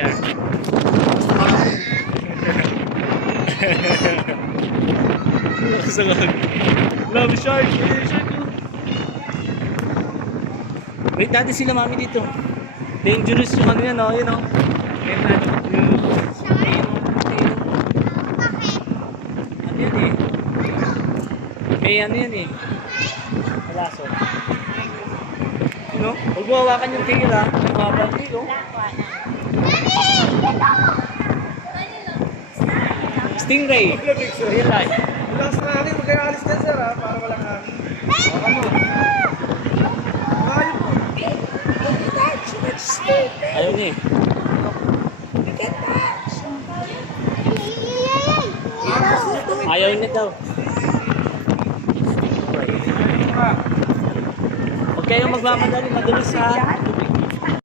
yeah. Love shark. Wait, dati sila mami dito. Dangerous yung ano yan, oh. Yun, oh. Ano yan, eh? May ano yan, eh. Malaso. You know? Huwag mo hawakan yung tail, ha. Ang haba ang tail, oh. Stingray. Real life. Relax na natin, mag-aalis na sir ha, para walang hangin. Baka mo. Ayun po. Ayaw niya, eh. Ayaw niya daw. Huwag kayong magmamadali, madalas ha.